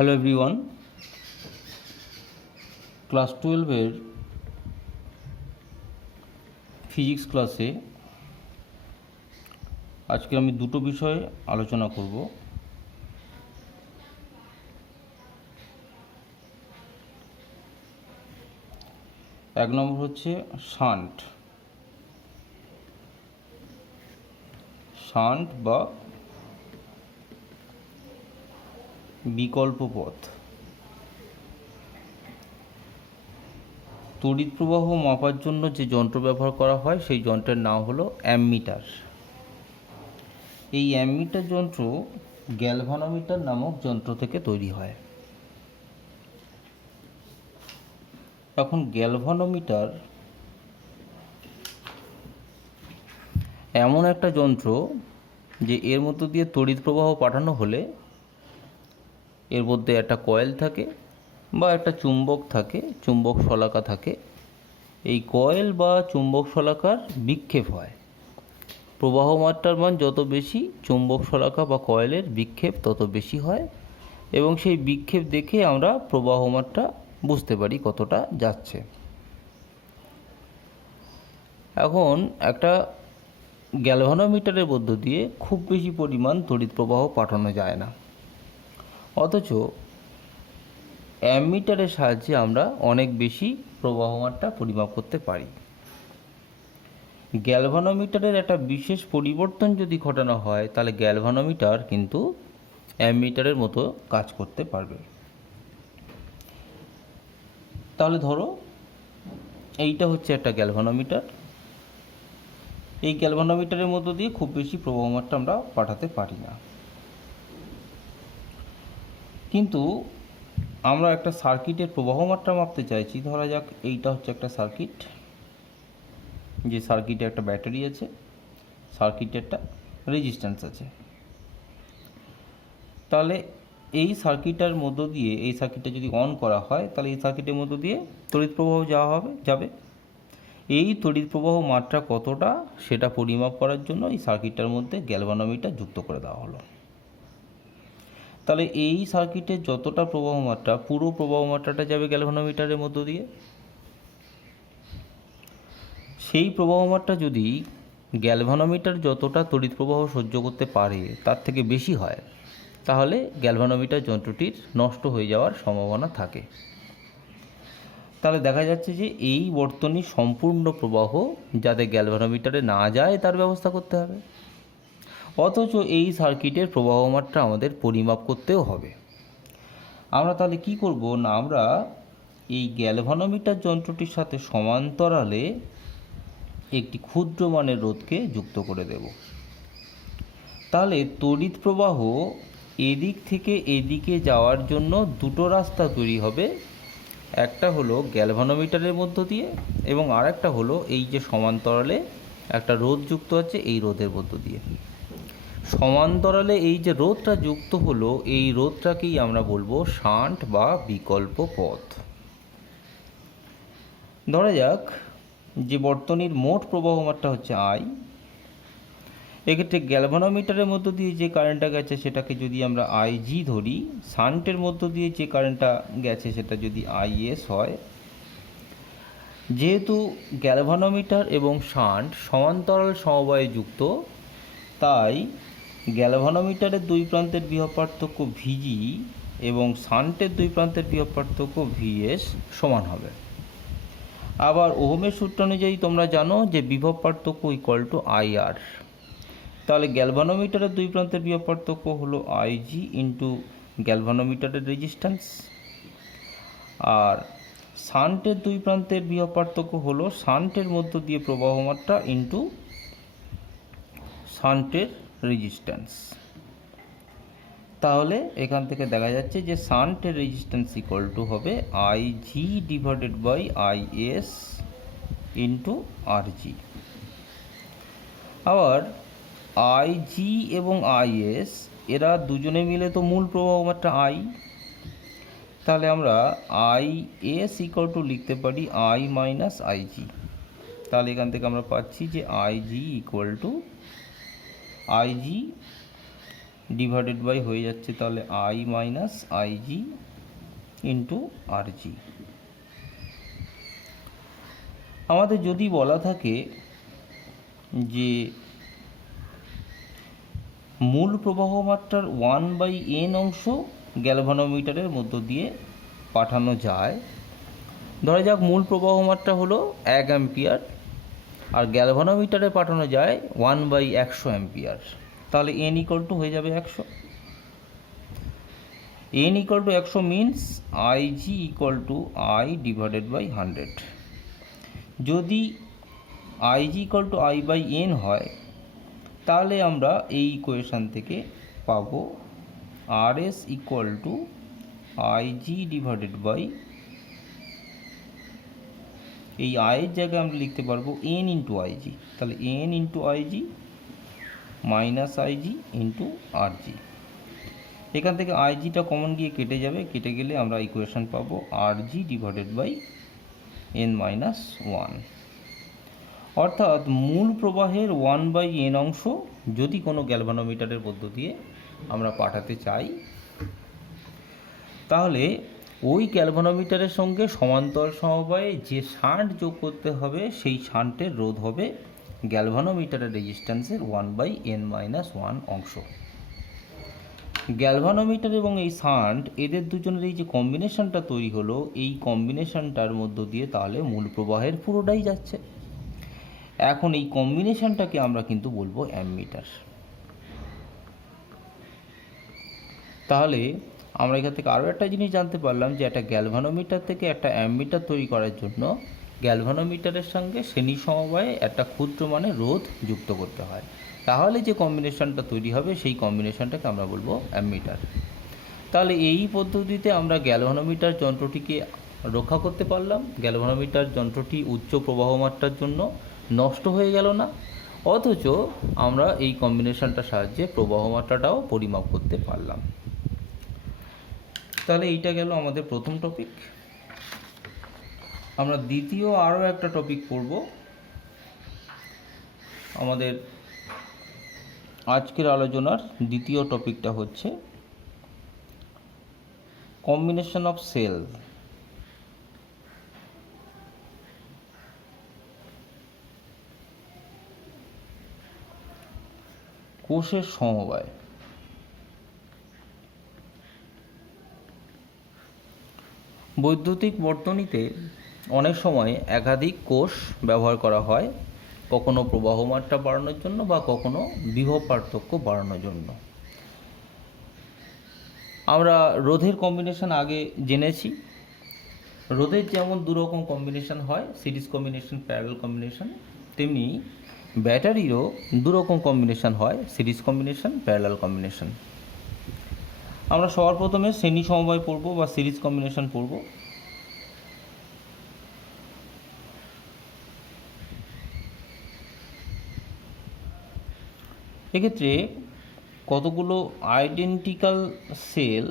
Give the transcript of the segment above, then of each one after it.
Hello everyone, class 12-এর physics ক্লাসে আজকে আমি দুটো বিষয়ে আলোচনা করব। এক নম্বর হচ্ছে শান্ট বা বিকল্প পথ। তড়িৎ প্রবাহ মাপার জন্য যে যন্ত্র ব্যবহার করা হয় সেই যন্ত্রের নাম হলো অ্যামমিটার। এই অ্যামমিটার যন্ত্র গ্যালভানোমিটার নামক যন্ত্র থেকে তৈরি হয়। এখন গ্যালভানোমিটার এমন একটা যন্ত্র যে এর মধ্য দিয়ে তড়িৎ প্রবাহ পাঠানো হলে এর মধ্যে একটা কয়েল থাকে বা একটা চুম্বক থাকে, চুম্বক শলাকা থাকে। এই কয়েল বা চুম্বক শলাকার বিক্ষেপ হয়। প্রবাহ মাত্রার মান যত বেশি, চুম্বক শলাকা বা কয়েলের বিক্ষেপ তত বেশি হয় এবং সেই বিক্ষেপ দেখে আমরা প্রবাহ মাত্রা বুঝতে পারি কতটা যাচ্ছে। এখন একটা গ্যালভানোমিটারের মধ্য দিয়ে খুব বেশি পরিমাণ তড়িৎ প্রবাহ পাঠানো যায় না, অথচ অ্যামমিটারের সাহায্যে আমরা অনেক বেশি প্রবাহ মাত্রা পরিমাপ করতে পারি। গ্যালভানোমিটারের একটা বিশেষ পরিবর্তন যদি ঘটানো হয় তাহলে গ্যালভানোমিটার কিন্তু অ্যামমিটারের মতো কাজ করতে পারবে। তাহলে ধরো এইটা হচ্ছে একটা গ্যালভানোমিটার। এই গ্যালভানোমিটারের মধ্য দিয়ে খুব বেশি প্রবাহ মাত্রা আমরা পাঠাতে পারি না, কিন্তু আমরা একটা সার্কিটের প্রবাহ মাত্রা মাপতে চাইছি। ধরা যাক এইটা হচ্ছে একটা সার্কিট, যে সার্কিটে একটা ব্যাটারি আছে, সার্কিটে একটা রেজিস্ট্যান্স আছে। তাহলে এই সার্কিটের মধ্য দিয়ে, এই সার্কিটটা যদি অন করা হয় তাহলে এই সার্কিটের মধ্য দিয়ে তড়িৎ প্রবাহ যাবে। এই তড়িৎ প্রবাহ মাত্রা কতটা সেটা পরিমাপ করার জন্য এই সার্কিটটার মধ্যে গ্যালভানোমিটার যুক্ত করে দেওয়া হলো। তাহলে এই সার্কিটের যতটা প্রবাহ মাত্রা, পুরো প্রবাহ মাত্রাটা যাবে গ্যালভানোমিটারের মধ্য দিয়ে। সেই প্রবাহ মাত্রা যদি গ্যালভানোমিটার যতটা তড়িৎ প্রবাহ সহ্য করতে পারে তার থেকে বেশি হয় তাহলে গ্যালভানোমিটার যন্ত্রটির নষ্ট হয়ে যাওয়ার সম্ভাবনা থাকে। তাহলে দেখা যাচ্ছে যে এই বর্তনী সম্পূর্ণ প্রবাহ যাতে গ্যালভানোমিটারে না যায় তার ব্যবস্থা করতে হবে, অথচ এই সার্কিটের প্রবাহ মাত্রা আমাদের পরিমাপ করতেও হবে। আমরা তাহলে কি করব না, আমরা এই গ্যালভানোমিটার যন্ত্রটির সাথে সমান্তরালে একটি ক্ষুদ্র মানের রোধকে যুক্ত করে দেব। তাহলে তড়িৎ প্রবাহ এদিক থেকে এদিকে যাওয়ার জন্য দুটো রাস্তা তৈরি হবে। একটা হলো গ্যালভানোমিটারের মধ্য দিয়ে এবং আর একটা হলো এই যে সমান্তরালে একটা রোধ যুক্ত আছে এই রোধের মধ্য দিয়ে। সমান্তরালে এই যে রোধটা যুক্ত হলো এই রোধটাকেই আমরা বলবো শান্ট বা বিকল্প পথ। ধরা যাক যে বর্তনীর মোট প্রবাহ মাত্রা হচ্ছে আই। এক্ষেত্রে গ্যালভানোমিটারের মধ্য দিয়ে যে কারেন্টটা গেছে সেটাকে যদি আমরা আইজি ধরি, শান্টের মধ্য দিয়ে যে কারেন্টটা গেছে সেটা যদি আইএস হয়। যেহেতু গ্যালভানোমিটার এবং শান্ট সমান্তরাল সমবায়ে যুক্ত, তাই গ্যালভানোমিটারের দুই প্রান্তের বিভব পার্থক্য ভিজি এবং শান্টের দুই প্রান্তের বিভব পার্থক্য ভিএস সমান হবে। আবার ওহমের সূত্র অনুযায়ী তোমরা জানো যে বিভব পার্থক্য ইকুয়াল টু আইআর। তাহলে গ্যালভানোমিটারের দুই প্রান্তের বিভব পার্থক্য হলো আইজি ইন্টু গ্যালভানোমিটারের রেজিস্ট্যান্স, আর শান্টের দুই প্রান্তের বিভব পার্থক্য হলো শান্টের মধ্য দিয়ে প্রবাহ মাত্রা ইন্টু শান্টের রেজিস্ট্যান্স। তাহলে এখান থেকে দেখা যাচ্ছে যে শান্টের রেজিস্ট্যান্স ইকুয়াল টু হবে IG divided by IS into RG. আবার আইজি এবং আইএস এরা দুজনে মিলে তো মূল প্রবাহ মাত্রা আই। তাহলে আমরা আইএস ইকুয়াল টু লিখতে পারি আই মাইনাস আইজি। তাহলে এখান থেকে আমরা পাচ্ছি যে IG equal to IG divided by হয়ে যাচ্ছে তাহলে I minus IG into RG. আমাদের যদি বলা থাকে যে মূল প্রবাহ মাত্রার 1/n অংশ গ্যালভানোমিটারের মধ্য দিয়ে পাঠানো যায়, ধরা যাক মূল প্রবাহ মাত্রা হলো 1 অ্যাম্পিয়ার আর গ্যালভানোমিটারে পাঠানো যায় 1/100 অ্যাম্পিয়ার, তাহলে n ইকুয়াল টু হয়ে যাবে 100। n equal to 100 means IG equal to I divided by 100। যদি IG equal to I by n হয় তাহলে আমরা এই ইকুয়েশান থেকে পাবো RS equal to IG divided by, এই I এর জায়গায় আমরা লিখতে পারবো n ইন্টু IG, তাহলে n into IG minus IG into RG। এখান থেকে IGটা কমন গিয়ে কেটে যাবে, কেটে গেলে আমরা ইকুয়েশান পাবো RG divided by n minus 1। অর্থাৎ মূল প্রবাহের 1/n অংশ যদি কোনো গ্যালভানোমিটারের মধ্য দিয়ে আমরা পাঠাতে চাই, তাহলে ওই গ্যালভানোমিটারের সঙ্গে সমান্তরাল সমবায়ে যে শান্ট যোগ করতে হবে সেই শান্টের রোধ হবে গ্যালভানোমিটারের রেজিস্ট্যান্সের 1/n-1 অংশ। গ্যালভানোমিটার এবং এই শান্ট এদের দুজনের এই যে কম্বিনেশনটা তৈরি হলো, এই কম্বিনেশনটার মধ্য দিয়ে তাহলে মূল প্রবাহের পুরোটাই যাচ্ছে। এখন এই কম্বিনেশনটাকে আমরা কিন্তু বলবো অ্যামমিটার। তাহলে আমরা এখান থেকে আরও একটা জিনিস জানতে পারলাম যে একটা গ্যালভানোমিটার থেকে একটা অ্যামমিটার তৈরি করার জন্য গ্যালভানোমিটারের সঙ্গে শ্রেণী সমবায়ে একটা ক্ষুদ্র মানে রোধ যুক্ত করতে হয়, তাহলে যে কম্বিনেশনটা তৈরি হবে সেই কম্বিনেশনটাকে আমরা বলবো অ্যামমিটার। তাহলে এই পদ্ধতিতে আমরা গ্যালভানোমিটার যন্ত্রটিকে রক্ষা করতে পারলাম। গ্যালভানোমিটার যন্ত্রটি উচ্চ প্রবাহ মাত্রার জন্য নষ্ট হয়ে গেল না, অথচ আমরা এই কম্বিনেশনটার সাহায্যে প্রবাহ মাত্রাটাও পরিমাপ করতে পারলাম। তাহলে এইটা গেল আমাদের প্রথম টপিক। আমরা দ্বিতীয় আরও একটা টপিক পড়ব। আমাদের আজকের আলোচনার দ্বিতীয় টপিকটা হচ্ছে কম্বিনেশন অফ সেল। কোষের সমবায়। বৈদ্যুতিক বর্তনীতে অনেক সময় একাধিক কোষ ব্যবহার করা হয়, কখনো প্রবাহ মাত্রা বাড়ানোর জন্য বা কখনো বিভব পার্থক্য বাড়ানোর জন্য। আমরা রোধের কম্বিনেশন আগে জেনেছি। রোধের যেমন দুরকম কম্বিনেশন হয়, সিরিজ কম্বিনেশন, প্যারালাল কম্বিনেশন, তেমনি ব্যাটারিরও দুরকম কম্বিনেশন হয়, সিরিজ কম্বিনেশন, প্যারালাল কম্বিনেশন। আমরা সবার প্রথমে শ্রেণী সমবায় পড়ব বা সিরিজ কম্বিনেশন পড়ব। এক্ষেত্রে কতগুলো আইডেন্টিক্যাল সেল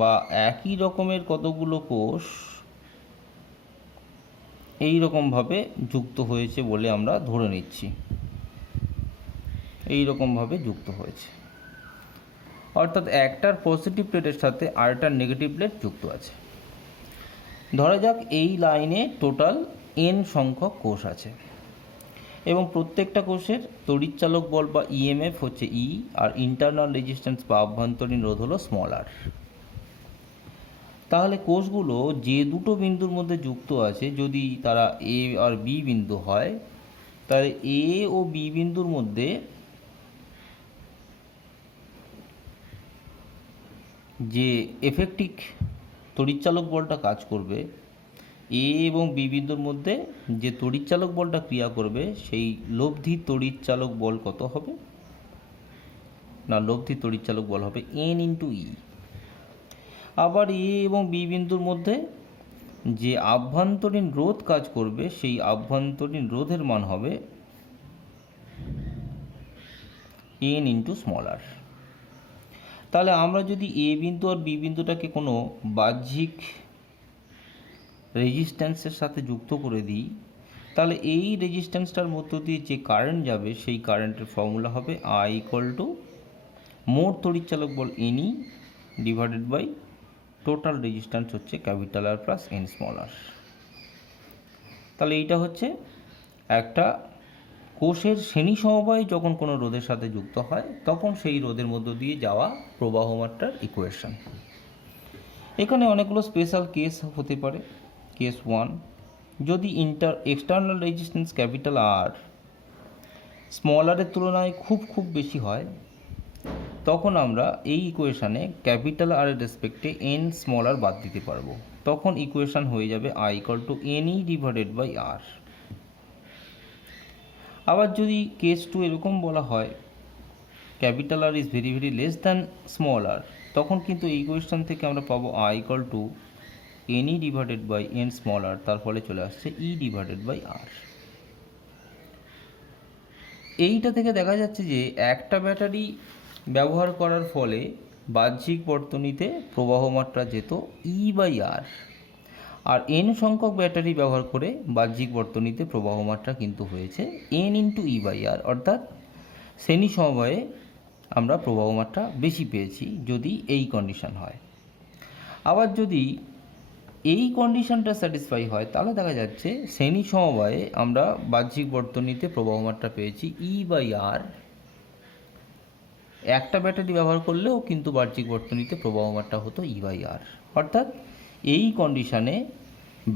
বা একই রকমের কতগুলো কোষ এই রকমভাবে যুক্ত হয়েছে বলে আমরা ধরে নিচ্ছি। এই রকমভাবে যুক্ত হয়েছে, অর্থাৎ একটার পজিটিভ প্লেটের সাথে আরেকটার নেগেটিভ প্লেট যুক্ত আছে। ধরা যাক এই লাইনে টোটাল n সংখ্যক কোষ আছে এবং প্রত্যেকটা কোষের তড়িৎচালক বল বা ইএমএফ হচ্ছে E আর ইন্টারনাল রেজিস্ট্যান্স বা অভ্যন্তরীণ রোধ হলো r। তাহলে কোষগুলো যে দুটো বিন্দুর মধ্যে যুক্ত আছে, যদি তারা A আর B বিন্দু হয়, তাহলে A ও B বিন্দুর মধ্যে যে এফেক্টিভ তড়িৎচালক বলটা কাজ করবে, এ এবং বি বিন্দুর মধ্যে যে তড়িৎচালক বলটা ক্রিয়া করবে, সেই লব্ধি তড়িৎচালক বল কত হবে না, লব্ধি তড়িৎচালক বল হবে N ইন্টু ই। আবার এ এবং বি বিন্দুর মধ্যে যে আভ্যন্তরীণ রোধ কাজ করবে, সেই আভ্যন্তরীণ রোধের মান হবে N ইন্টু r। তাহলে আমরা যদি এ বিন্দু আর বি বিন্দুটাকে কোনো বাহ্যিক রেজিস্ট্যান্সের সাথে যুক্ত করে দিই, তাহলে এই রেজিস্ট্যান্সটার মধ্য দিয়ে যে কারেন্ট যাবে সেই কারেন্টের ফর্মুলা হবে I ইকুয়াল টু মোট তড়িৎচালক বল NE divided by total resistance হচ্ছে capital R plus N small R. তাহলে এইটা হচ্ছে একটা কোষের শ্রেণী সমবায় যখন কোনো রোধের সাথে যুক্ত হয় তখন সেই রোধের মধ্য দিয়ে যাওয়া প্রবাহ মাত্রার ইকুয়েশন। এখানে অনেকগুলো স্পেশাল কেস হতে পারে। কেস 1, যদি external resistance capital R small আরের তুলনায় খুব বেশি হয়, তখন আমরা এই ইকুয়েশানে ক্যাপিটাল আর এর রেসপেক্টে এন স্মল আর বাদ দিতে পারবো। তখন ইকুয়েশান হয়ে যাবে I equal to NE divided by R. আবার যদি কেস 2 এরকম বলা হয় capital R is very less than small R, তখন কিন্তু এই ইকুয়েশন থেকে আমরা পাবো I equal to NE divided by N small R, তার ফলে চলে আসছে ই ডিভাইডেড বাই আর। এইটা থেকে দেখা যাচ্ছে যে একটা ব্যাটারি ব্যবহার করার ফলে বাহ্যিক বর্তনীতে প্রবাহ মাত্রা যেত ই বাই আর এন সংখ্যক ব্যাটারি ব্যবহার করে বাহ্যিক বর্তনীতে প্রবাহ মাত্রা কিন্তু হয়েছে এন ইন্টু ই বাই আর, অর্থাৎ শ্রেণী সমবায়ে আমরা প্রবাহ মাত্রা বেশি পেয়েছি যদি এই কন্ডিশন হয়। আবার যদি এই কন্ডিশনটা স্যাটিসফাই হয় তাহলে দেখা যাচ্ছে শ্রেণী সমবায়ে আমরা বাহ্যিক বর্তনীতে প্রবাহ মাত্রা পেয়েছি ই বাই আর। একটা ব্যাটারি ব্যবহার করলেও কিন্তু বাহ্যিক বর্তনীতে প্রবাহ মাত্রা হতো ই বাই আর, অর্থাৎ এই কন্ডিশনে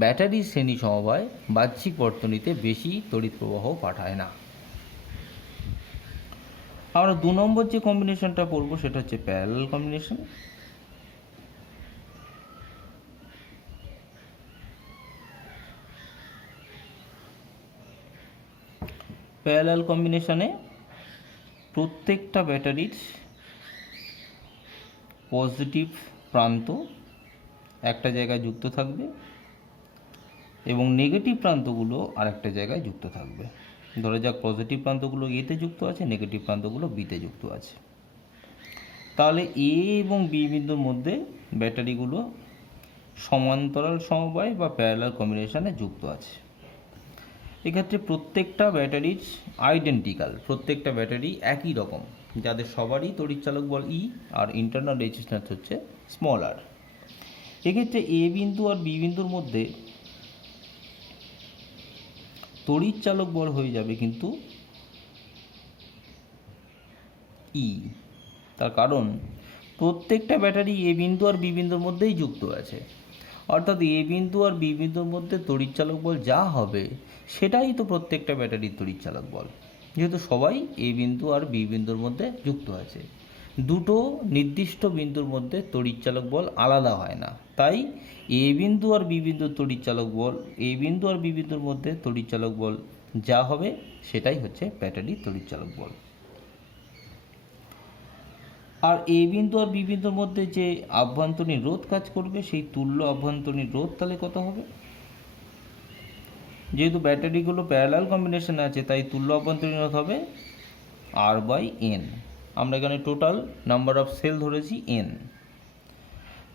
ব্যাটারির শ্রেণী সমবায় বাহ্যিক বর্তনীতে বেশি তড়িৎ প্রবাহ পাঠায় না। আমরা 2 নম্বর যে কম্বিনেশনটা পড়বো সেটা হচ্ছে প্যারালাল কম্বিনেশন। প্যারালাল কম্বিনেশনে প্রত্যেকটা ব্যাটারির পজিটিভ প্রান্ত একটা জায়গায় যুক্ত থাকবে এবং নেগেটিভ প্রান্তগুলো আরেকটা জায়গায় যুক্ত থাকবে। ধরা যাক পজিটিভ প্রান্তগুলো এতে যুক্ত আছে, নেগেটিভ প্রান্তগুলো বিতে যুক্ত আছে। তাহলে এ এবং বি বিন্দুর মধ্যে ব্যাটারিগুলো সমান্তরাল সমবায় বা প্যারালাল কম্বিনেশনে যুক্ত আছে। এক্ষেত্রে প্রত্যেকটা ব্যাটারির আইডেন্টিক্যাল, প্রত্যেকটা ব্যাটারি একই রকম, যাদের সবারই তড়িৎচালক বল ই আর ইন্টারনাল রেজিস্ট্যান্স হচ্ছে স্মল আর। এক্ষেত্রে এ বিন্দু আর বি বিন্দুর মধ্যে তড়িৎচালক বল হয়ে যাবে কিন্তু ই, তার কারণ প্রত্যেকটা ব্যাটারি এ বিন্দু আর বি বিন্দুর মধ্যেই যুক্ত আছে, অর্থাৎ এ বিন্দু আর বি বিন্দুর মধ্যে তড়িৎচালক বল যা হবে সেটাই তো প্রত্যেকটা ব্যাটারির তড়িৎচালক বল, যেহেতু সবাই এ বিন্দু আর বি বিন্দুর মধ্যে যুক্ত আছে। দুটো নির্দিষ্ট বিন্দুর মধ্যে তড়িৎচালক বল আলাদা হয় না, তাই এ বিন্দু আর বি বিন্দুর তড়িৎচালক বল, এ বিন্দু আর বি বিন্দুর মধ্যে তড়িৎচালক বল যা হবে সেটাই হচ্ছে ব্যাটারির তড়িৎচালক বল। আর এ বিন্দু আর বি বিন্দুর মধ্যে যে আভ্যন্তরীণ রোধ কাজ করবে সেই তুল্য আভ্যন্তরীণ রোধ তাহলে কত হবে? যেহেতু ব্যাটারিগুলো প্যারালাল কম্বিনেশনে আছে তাই তুল্য আভ্যন্তরীণ রোধ হবে আর বাই এন। আমরা এখানে টোটাল নাম্বার অফ সেল ধরেছি এন।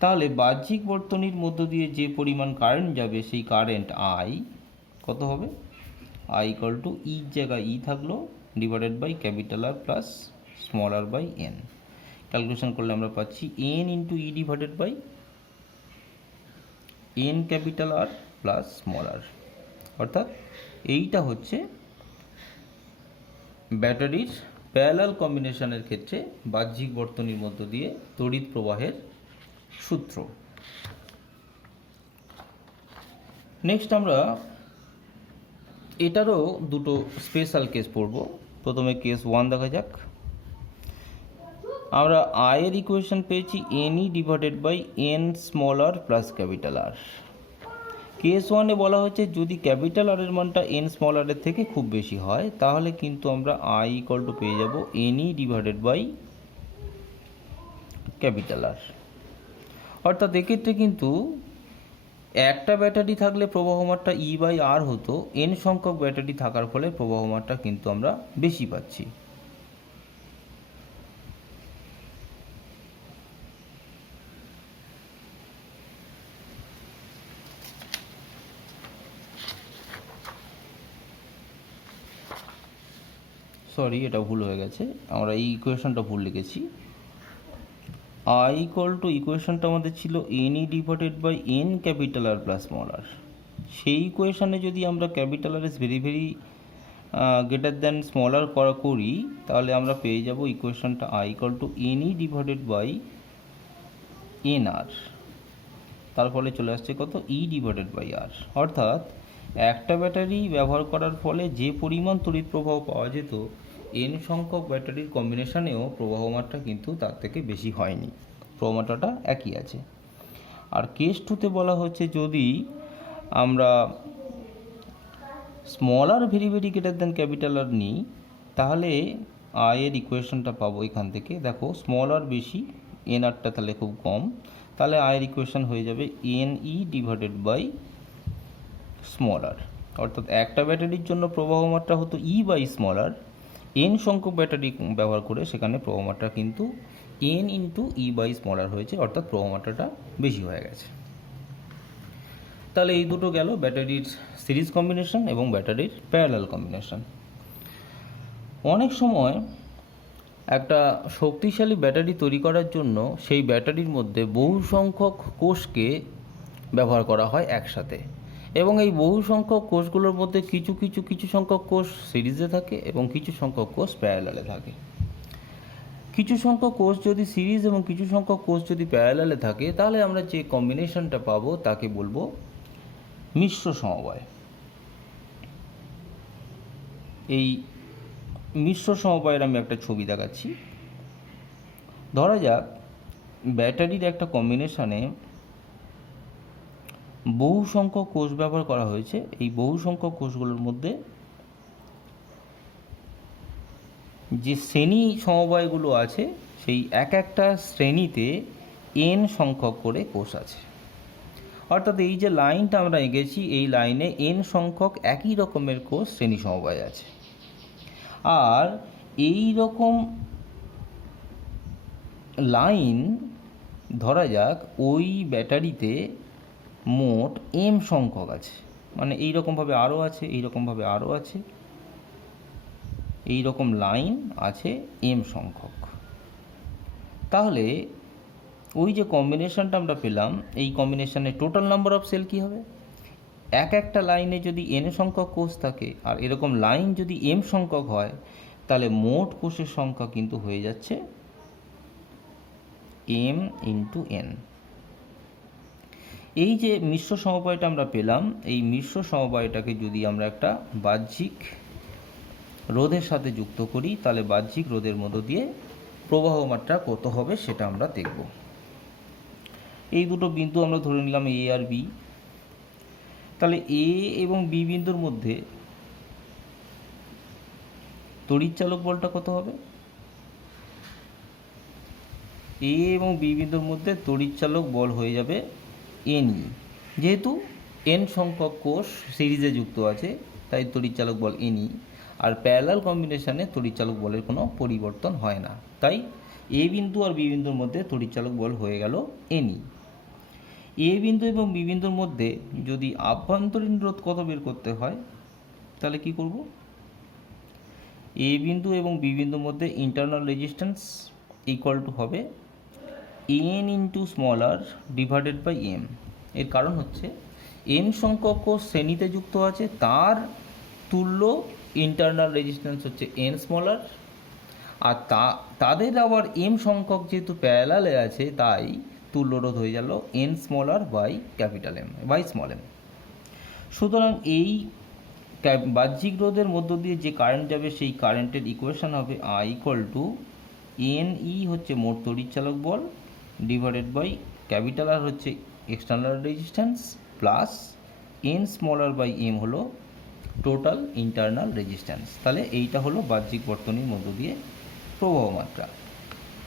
তাহলে বাহ্যিক বর্তনীর মধ্য দিয়ে যে পরিমাণ কারেন্ট যাবে সেই কারেন্ট আই কত হবে? আই ইকুয়াল টু ই জায়গায় ই থাকলো divided by capital R plus small R by N. Calculation করলে আমরা পাচ্ছি N into E divided by N capital R plus small R, অর্থাৎ এইটা হচ্ছে ব্যাটারির প্যারালাল কম্বিনেশনের ক্ষেত্রে বাহ্যিক বর্তনীর মধ্য দিয়ে তড়িৎ প্রবাহের সূত্র। নেক্সট আমরা এটারও দুটো স্পেশাল কেস পড়ব। প্রথমে কেস 1 দেখা যাক। আমরা আয়ের ইকুয়েশন পেয়েছি NE divided by N small R plus capital R. Case 1-এ বলা হচ্ছে যদি ক্যাপিটাল আর এর মানটা এন স্মল আর এর থেকে খুব বেশি হয় তাহলে কিন্তু আমরা আই ইকুয়াল টু পেয়ে যাব এনই ডিভাইডেড বাই ক্যাপিটাল আর। অর্থাৎ এক্ষেত্রে কিন্তু একটা ব্যাটারি থাকলে প্রবাহ মাত্রা ই বাই আর হতো, এন সংখ্যক ব্যাটারি থাকার ফলে প্রবাহ মাত্রা কিন্তু আমরা বেশি পাচ্ছি। সরি, এটা ভুল হয়ে গেছে, আমরা এই ইকুয়েশনটা ভুল লিখেছি। আই ইকুয়াল টু ইকুয়েশনটা আমাদের ছিল N E divided by N capital R plus small R. সেই ইকুয়েশনে যদি আমরা capital R is very very greater than small R করি, তাহলে আমরা পেয়ে যাব ইকুয়েশনটা I equal to N E divided by N R, তার ফলে চলে আসছে কত, ই ডিভাইডেড বাই আর। অর্থাৎ একটা ব্যাটারি ব্যবহার করার ফলে যে পরিমাণ তড়িৎ প্রবাহ পাওয়া যেত এন সংখ্যক ব্যাটারির কম্বিনেশনেও প্রবাহমাত্রা কিন্তু তার থেকে বেশি হয়নি, প্রবাহমাত্রাটা একই আছে। আর কেস টুতে বলা হচ্ছে যদি আমরা small R very very greater than capital R নিই, তাহলে আয়ের ইকুয়েশনটা পাবো এখান থেকে। দেখো স্মল আর বেশি, এন আরটা তাহলে খুব কম, তাহলে আয়ের ইকুয়েশন হয়ে যাবে N E divided by small R. অর্থাৎ একটা ব্যাটারির জন্য প্রবাহমাত্রা হতো E by small R, N সংখ্যক ব্যাটারি ব্যবহার করে সেখানে প্রবাহমাত্রা কিন্তু N into E by small R হয়েছে, অর্থাৎ প্রবাহমাত্রাটা বেশি হয়ে গেছে। তাহলে এই দুটো গেল ব্যাটারির সিরিজ কম্বিনেশন এবং ব্যাটারির প্যারালাল কম্বিনেশন। অনেক সময় একটা শক্তিশালী ব্যাটারি তৈরি করার জন্য সেই ব্যাটারির মধ্যে বহু সংখ্যক কোষকে ব্যবহার করা হয় একসাথে, এবং এই বহু সংখ্যক কোষগুলোর মধ্যে কিছু সংখ্যক কোষ সিরিজে থাকে এবং কিছু সংখ্যক কোষ প্যারালালে থাকে। কিছু সংখ্যক কোষ যদি সিরিজ এবং কিছু সংখ্যক কোষ যদি প্যারালালে থাকে, তাহলে আমরা যে কম্বিনেশনটা পাবো তাকে বলবো মিশ্র সমবায়। এই মিশ্র সমবায়ের আমি একটা ছবি দেখাচ্ছি। ধরা যাক ব্যাটারির একটা কম্বিনেশনে বহু সংখ্যক কোষ ব্যবহার করা হয়েছে। এই বহু সংখ্যক কোষগুলোর মধ্যে যে শ্রেণী সমবায়গুলো আছে, সেই এক একটা শ্রেণীতে এন সংখ্যক করে কোষ আছে। অর্থাৎ এই যে লাইনটা আমরা এঁকেছি, এই লাইনে এন সংখ্যক একই রকমের কোষ শ্রেণী সমবায় আছে। আর এই রকম লাইন ধরা যাক ওই ব্যাটারিতে মোট এম সংখ্যক আছে, মানে এই রকমভাবে আরও আছে, এই রকমভাবে আরও আছে, এই রকম লাইন আছে এম সংখ্যক। তাহলে ওই যে কম্বিনেশনটা আমরা পেলাম, এই কম্বিনেশনের টোটাল নাম্বার অফ সেল কী হবে? এক একটা লাইনে যদি এন সংখ্যক কোষ থাকে আর এরকম লাইন যদি এম সংখ্যক হয়, তাহলে মোট কোষের সংখ্যা কিন্তু হয়ে যাচ্ছে এম ইন্টু এন। এই যে মিশ্র সমবায়টা আমরা পেলাম, এই মিশ্র সমবায়টাকে যদি আমরা একটা বাহ্যিক রোধের সাথে যুক্ত করি, তাহলে বাহ্যিক রোধের মধ্য দিয়ে প্রবাহ মাত্রা কত হবে সেটা আমরা দেখব। এই দুটো বিন্দু আমরা ধরে নিলাম এ আর বি। তাহলে এ এবং বি বিন্দুর মধ্যে তড়িৎচালক বলটা কত হবে? এ এবং বি বিন্দুর মধ্যে তড়িৎচালক বল হয়ে যাবে এন ই। যেহেতু এন সংখ্যক কোষ সিরিজে যুক্ত আছে, তাই তড়িৎচালক বল এন ই। আর প্যারালাল কম্বিনেশনে তড়িৎচালক বলের কোনো পরিবর্তন হয় না, তাই এ বিন্দু আর বি বিন্দুর মধ্যে তড়িৎচালক বল হয়ে গেল এন ই। এ বিন্দু এবং বি বিন্দুর মধ্যে যদি আভ্যন্তরীণ রোধ কত বের করতে হয়, তাহলে কি করব? এ বিন্দু এবং বি বিন্দুর মধ্যে ইন্টারনাল রেজিস্ট্যান্স ইকুয়াল টু হবে N into small R divided by M. এর কারণ হচ্ছে এন সংখ্যক কোষ শ্রেণীতে যুক্ত আছে, তার তুল্য ইন্টারনাল রেজিস্ট্যান্স হচ্ছে এন স্মল আর তাদের আবার এম সংখ্যক যেহেতু প্যারালালে আছে, তাই তুল্য রোধ হয়ে গেল N small R by capital M by small M. সুতরাং এই বাহ্যিক রোধের মধ্য দিয়ে যে কারেন্ট যাবে, সেই কারেন্টের ইকুয়েশন হবে I equal to N E হচ্ছে মোট তড়িৎচালক বল ডিভাইডেড বাই ক্যাপিটাল আর হচ্ছে external resistance plus N small R by M হলো টোটাল ইন্টারনাল রেজিস্ট্যান্স। তাহলে এইটা হলো বাহ্যিক বর্তনীর মধ্য দিয়ে প্রবাহ মাত্রা।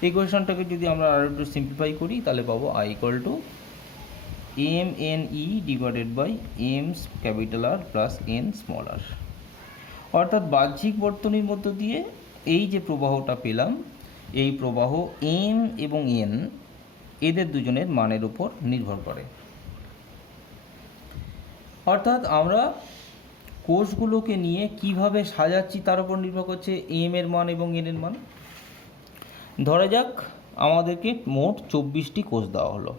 ইকুয়েশনটাকে যদি আমরা আর একটু সিম্পলিফাই করি, তাহলে পাবো I equal to M N E divided by M capital R plus N small R. অর্থাৎ বাহ্যিক বর্তনীর মধ্য দিয়ে এই যে প্রবাহটা পেলাম, এই প্রবাহ এম এবং এন এদের দুজনের মানের উপর নির্ভর করে। অর্থাৎ আমরা কোষগুলোকে নিয়ে কিভাবে সাজাচ্ছি তার উপর নির্ভর করছে এম এর মান এবং এন এর মান। ধরা যাক আমাদেরকে মোট 24টি কোষ দেওয়া হলো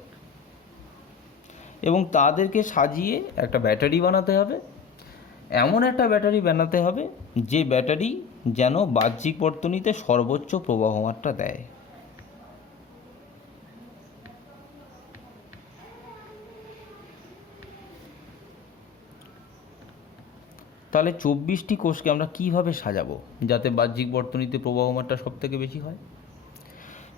এবং তাদেরকে সাজিয়ে একটা ব্যাটারি বানাতে হবে। এমন একটা ব্যাটারি বানাতে হবে যে ব্যাটারি যেন বাহ্যিক বর্তনীতে সর্বোচ্চ প্রবাহমাত্রা দেয়। তাহলে 24টি কোষকে আমরা কিভাবে সাজাবো যাতে বাহ্যিক বর্তনীতে প্রবাহমাত্রা সব থেকে বেশি হয়?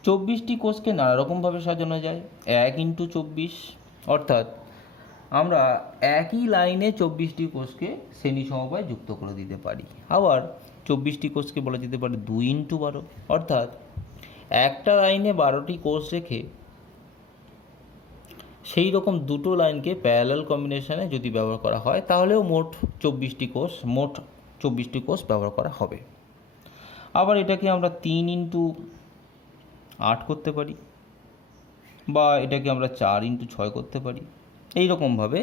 24টি কোষকে নানা রকমভাবে সাজানো যায়। 1x24, অর্থাৎ আমরা একই লাইনে 24টি কোষকে শ্রেণী সমবায় যুক্ত করে দিতে পারি। আবার 24টি কোষকে বলা যেতে পারে 2x12, অর্থাৎ একটা লাইনে 12টি কোষ রেখে সেই রকম দুটো লাইনকে প্যারালাল কম্বিনেশনে যদি ব্যবহার করা হয় তাহলেও মোট 24টি কোষ ব্যবহার করা হবে। আবার এটাকে আমরা 3x8 করতে পারি, বা এটাকে আমরা 4x6 করতে পারি। এই রকমভাবে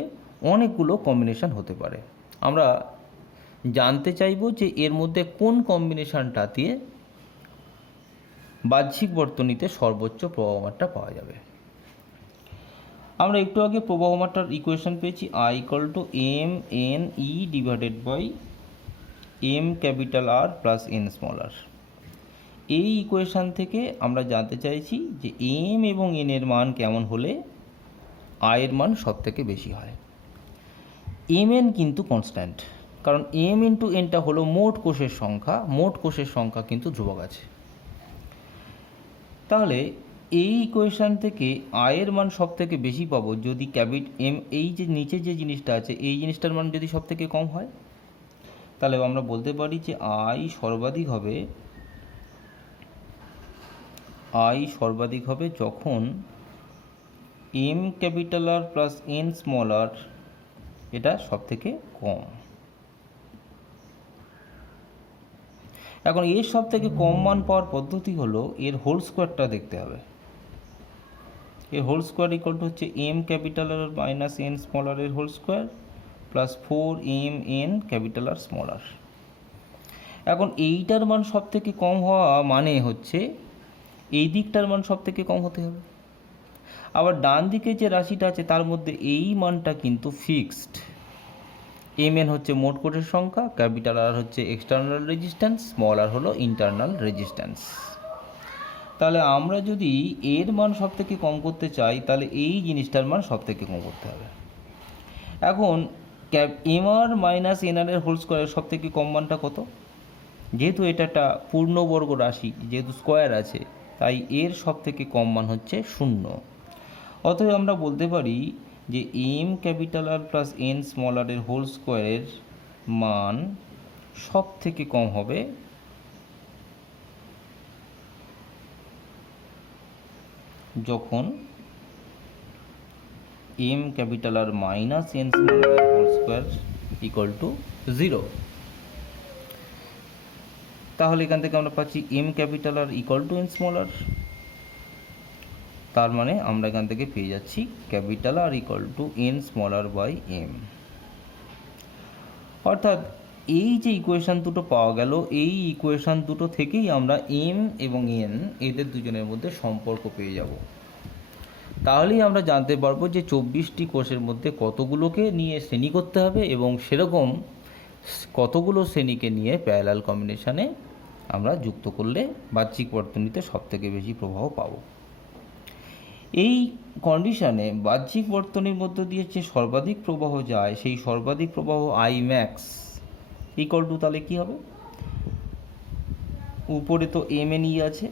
অনেকগুলো কম্বিনেশন হতে পারে। আমরা জানতে চাইব যে এর মধ্যে কোন কম্বিনেশনটা দিয়ে বাহ্যিক বর্তনীতে সর্বোচ্চ প্রবাহমাত্রা পাওয়া যাবে। আমরা একটু আগে প্রবাহমাত্রার ইকুয়েশন পেয়েছি I = mne divided by m capital R plus n small r। এই ইকুয়েশান থেকে আমরা জানতে চাইছি যে m এবং n এর মান কেমন হলে I এর মান সব থেকে বেশি হয়। mn কিন্তু কনস্ট্যান্ট, কারণ m ইন্টু nটা হলো মোট কোষের সংখ্যা। মোট কোষের সংখ্যা কিন্তু ধ্রুবক আছে। তাহলে এই ইকুয়েশান থেকে I এর মান সব থেকে বেশি পাবো যদি এই যে নিচে যে জিনিসটা আছে এই জিনিসটার মান যদি সব থেকে কম হয়। তাহলে আমরা বলতে পারি যে I সর্বাধিক হবে যখন m capital R plus n small r এটা সব থেকে কম। এখন এর সব থেকে কম মান পাওয়ার পদ্ধতি হলো এর হোল স্কোয়ারটা দেখতে হবে। এর হোল স্কোয়ার ইকুয়াল টু হচ্ছে m capital R minus n small r এর whole square plus 4mn capital R small r। এখন এইটার মান সব থেকে কম হওয়া মানে হচ্ছে এই দিকটার মান সব থেকে কম হতে হবে। আবার ডান দিকে যে রাশিটা আছে তার মধ্যে এই মানটা কিন্তু ফিক্সড। mn হচ্ছে মোট কোষের সংখ্যা, ক্যাপিটাল R হচ্ছে এক্সটার্নাল রেজিস্ট্যান্স, স্মল r হলো ইন্টারনাল রেজিস্ট্যান্স। তাহলে আমরা যদি এর মান সব থেকে কম করতে চাই তাহলে এই জিনিসটার মান সব থেকে কম করতে হবে। এখন mr মাইনাস nr এর হোল স্কোয়ারের সব থেকে কম মানটা কত? যেহেতু এটা একটা পূর্ণবর্গ রাশি, যেহেতু স্কোয়ার আছে, তাই এর সব থেকে কম মান হচ্ছে 0। অতএব আমরা বলতে পারি যে m capital R plus n small r এর হোল স্কোয়ারের মান সব থেকে কম হবে যখন m capital R minus n small r এর হোল স্কোয়ার ইকুয়াল টু 0। তাহলে এখান থেকে আমরা পাচ্ছি m capital R equal to n small r। তার মানে আমরা এখান থেকে পেয়ে যাচ্ছি capital R equal to n small r by m। অর্থাৎ এই যে ইকুয়েশান দুটো পাওয়া গেল, এই ইকুয়েশান দুটো থেকেই আমরা m এবং n এদের দুজনের মধ্যে সম্পর্ক পেয়ে যাব। তাহলেই আমরা জানতে পারবো যে 24টি কোষের মধ্যে কতগুলোকে নিয়ে শ্রেণী করতে হবে এবং সেরকম কতগুলো শ্রেণীকে নিয়ে প্যারালাল কম্বিনেশনে আমরা যুক্ত করলে বাহ্যিক বর্তনীতে সবথেকে বেশি প্রবাহ পাব। এই কন্ডিশনে বাহ্যিক বর্তনীর মধ্য দিয়ে যে সর্বাধিক প্রবাহ যায় সেই সর্বাধিক প্রবাহ I max ইকুয়াল টু তাহলে কী হবে? উপরে তো mne আছে,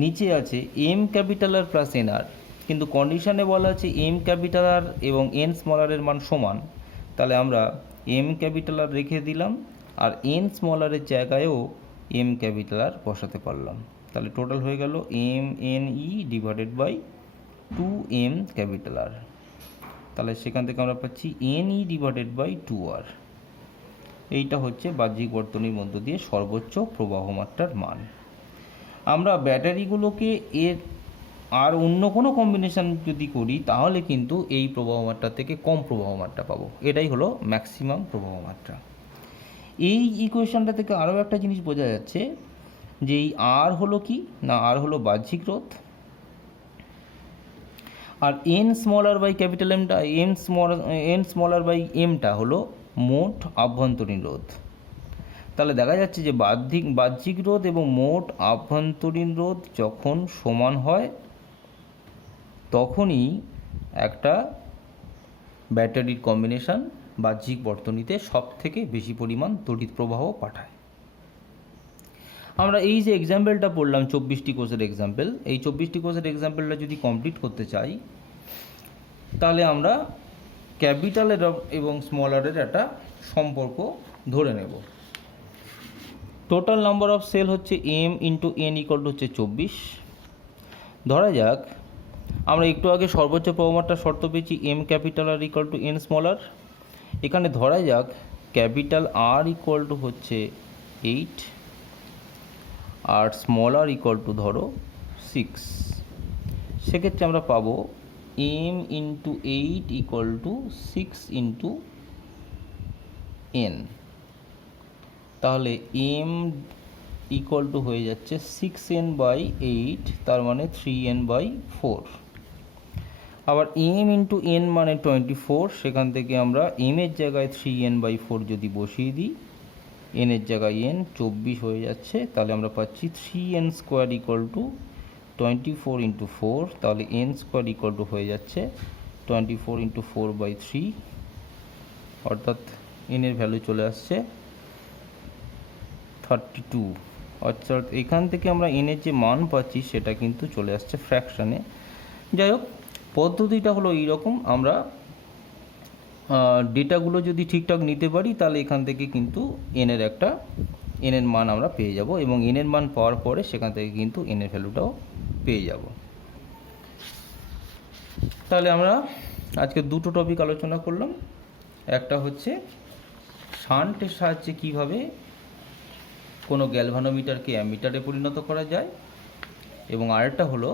নিচে আছে m capital R plus nr, কিন্তু কন্ডিশনে বলা আছে m ক্যাপিটাল R এবং n স্মল r এর মান সমান। তাহলে আমরা m ক্যাপিটাল R রেখে দিলাম আর n স্মল r এর জায়গায়ও m ক্যাপিটাল R বসাতে পারলাম। তাহলে টোটাল হয়ে গেল mne divided by 2m capital R। তাহলে সেখান থেকে আমরা পাচ্ছি ne ডিভাইডেড বাই 2r। এইটা হচ্ছে বাহ্যিক বর্তনীর মধ্য দিয়ে সর্বোচ্চ প্রবাহমাত্রার মান। আমরা ব্যাটারিগুলোকে এর আর অন্য কোনো কম্বিনেশন যদি করি তাহলে কিন্তু এই প্রবাহমাত্রা থেকে কম প্রবাহমাত্রা পাবো। এটাই হলো ম্যাক্সিমাম প্রবাহমাত্রা। এই ইকুয়েশনটা থেকে আরও একটা জিনিস বোঝা যাচ্ছে যে এই আর হলো কি না, আর হলো বাহ্যিক রোধ R N smaller by capital এমটা এন স্মলার বাই এমটা হলো মোট আভ্যন্তরীণ রোধ। তাহলে দেখা যাচ্ছে যে বাহ্যিক রোধ এবং মোট আভ্যন্তরীণ রোধ যখন সমান হয় তখনই একটা ব্যাটারির কম্বিনেশন বাহ্যিক বর্তনীতে সব থেকে বেশি পরিমাণ তড়িৎ প্রবাহ পাঠায়। আমরা এই যে এক্সাম্পলটা পড়লাম 24টি কোষের এক্সাম্পল, এই 24টি কোষের এক্সাম্পলটা যদি কমপ্লিট করতে চাই তাহলে আমরা ক্যাপিটালের এবং স্মলারের একটা সম্পর্ক ধরে নেব। টোটাল নাম্বার অফ সেল হচ্ছে M into N equal to হচ্ছে 24। ধরা যাক আমরা একটু আগে সর্বোচ্চ প্রবাহমাত্রা শর্ত পেয়েছি M capital R equal to N small R. এখানে ধরা যাক ক্যাপিটাল আর ইকুয়াল টু হচ্ছে 8 আর স্মলার ইকুয়াল টু ধরো 6। সেক্ষেত্রে আমরা পাবো M into 8 equal to 6 into N. তাহলে এম ইকুয়াল টু হয়ে যাচ্ছে 6n/8, তার মানে 3n/4। আবার এম ইন্টু এন মানে 24, সেখান থেকে আমরা এম এর জায়গায় 3n/4 যদি বসিয়ে দিই, এন এর জায়গায় এন 24 হয়ে যাচ্ছে। তাহলে আমরা পাচ্ছি 3n square equal two 24 into 4, তাহলে এন স্কোয়ার ইকুয়াল টু হয়ে যাচ্ছে 24 ইন্টু 4/3, অর্থাৎ এন এর ভ্যালু চলে আসছে 32। অর্থাৎ এখান থেকে আমরা এনের যে মান পাচ্ছি সেটা কিন্তু চলে আসছে ফ্র্যাকশানে। যাই হোক, পদ্ধতিটা হলো এইরকম, আমরা ডেটাগুলো যদি ঠিকঠাক নিতে পারি তাহলে এখান থেকে কিন্তু এনের মান আমরা পেয়ে যাব, এবং এনের মান পাওয়ার পরে সেখান থেকে কিন্তু এনের ভ্যালুটাও পেয়ে যাব। তাহলে আমরা আজকে দুটো টপিক আলোচনা করলাম। একটা হচ্ছে শান্টের সাহায্যে কিভাবে কোনো গ্যালভানোমিটারকে অ্যামিটারে পরিণত করা যায়, এবং আরেকটা হলো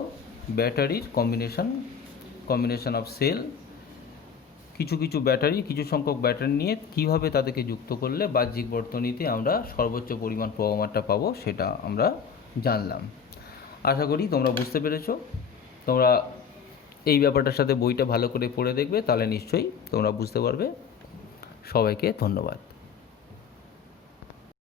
ব্যাটারির কম্বিনেশন অফ সেল, কিছু ব্যাটারি, কিছু সংখ্যক ব্যাটারি নিয়ে কিভাবে তাদেরকে যুক্ত করলে বাহ্যিক বর্তনীতে আমরা সর্বোচ্চ পরিমাণ প্রবাহমাত্রা পাবো সেটা আমরা জানলাম। আশা করি তোমরা বুঝতে পেরেছো। তোমরা এই ব্যাপারটার সাথে বইটা ভালো করে পড়ে দেখবে, তাহলে নিশ্চয়ই তোমরা বুঝতে পারবে। সবাইকে ধন্যবাদ।